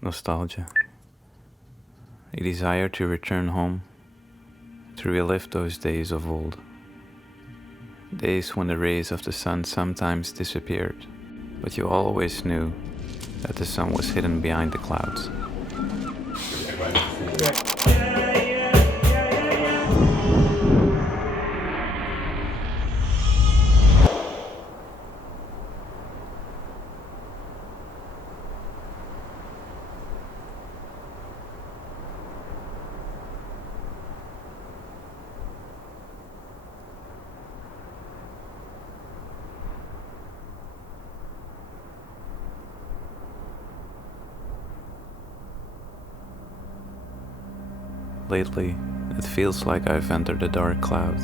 Nostalgia. A desire to return home, to relive those days of old. Days when the rays of the sun sometimes disappeared, but you always knew that the sun was hidden behind the clouds. Lately, it feels like I've entered a dark cloud,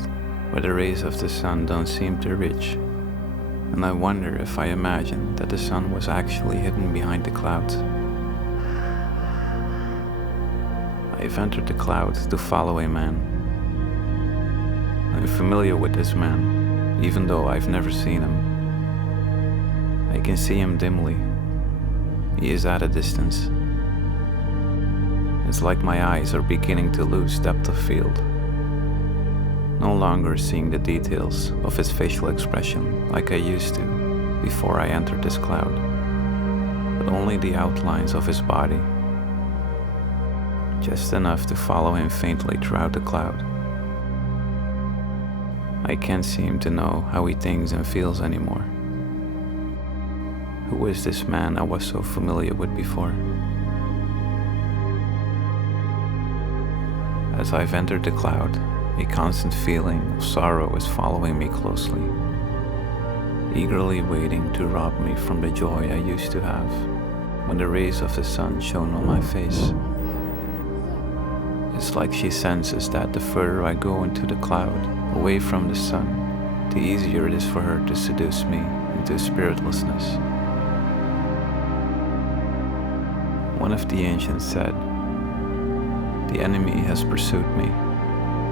where the rays of the sun don't seem to reach, and I wonder if I imagined that the sun was actually hidden behind the clouds. I've entered the cloud to follow a man. I'm familiar with this man, even though I've never seen him. I can see him dimly. He is at a distance. It's like my eyes are beginning to lose depth of field, no longer seeing the details of his facial expression like I used to before I entered this cloud, but only the outlines of his body, just enough to follow him faintly throughout the cloud. I can't seem to know how he thinks and feels anymore. Who is this man I was so familiar with before? As I've entered the cloud, a constant feeling of sorrow is following me closely, eagerly waiting to rob me from the joy I used to have when the rays of the sun shone on my face. It's like she senses that the further I go into the cloud, away from the sun, the easier it is for her to seduce me into spiritlessness. One of the ancients said, "The enemy has pursued me,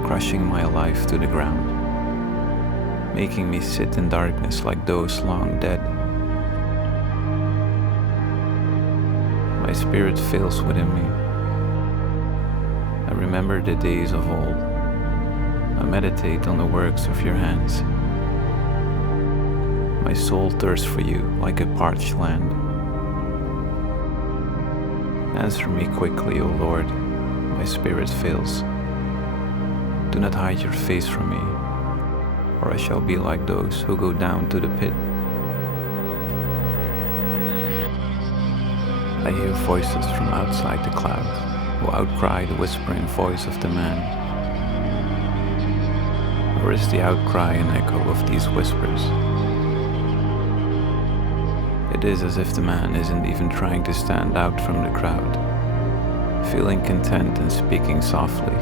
crushing my life to the ground, making me sit in darkness like those long dead. My spirit fails within me. I remember the days of old. I meditate on the works of your hands. My soul thirsts for you like a parched land. Answer me quickly, O Lord. My spirit fails. Do not hide your face from me, or I shall be like those who go down to the pit." I hear voices from outside the cloud, who outcry the whispering voice of the man. Or is the outcry an echo of these whispers? It is as if the man isn't even trying to stand out from the crowd, feeling content and speaking softly,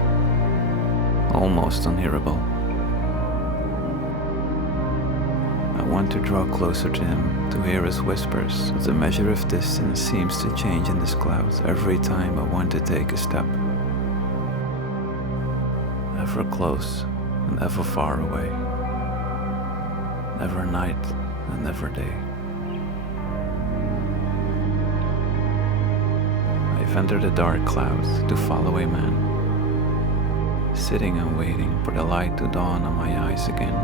almost unhearable. I want to draw closer to him to hear his whispers, but the measure of distance seems to change in this cloud every time I want to take a step. Ever close and ever far away, never night and never day. I've entered a dark cloud to follow a man, sitting and waiting for the light to dawn on my eyes again,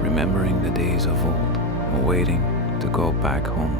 remembering the days of old and waiting to go back home.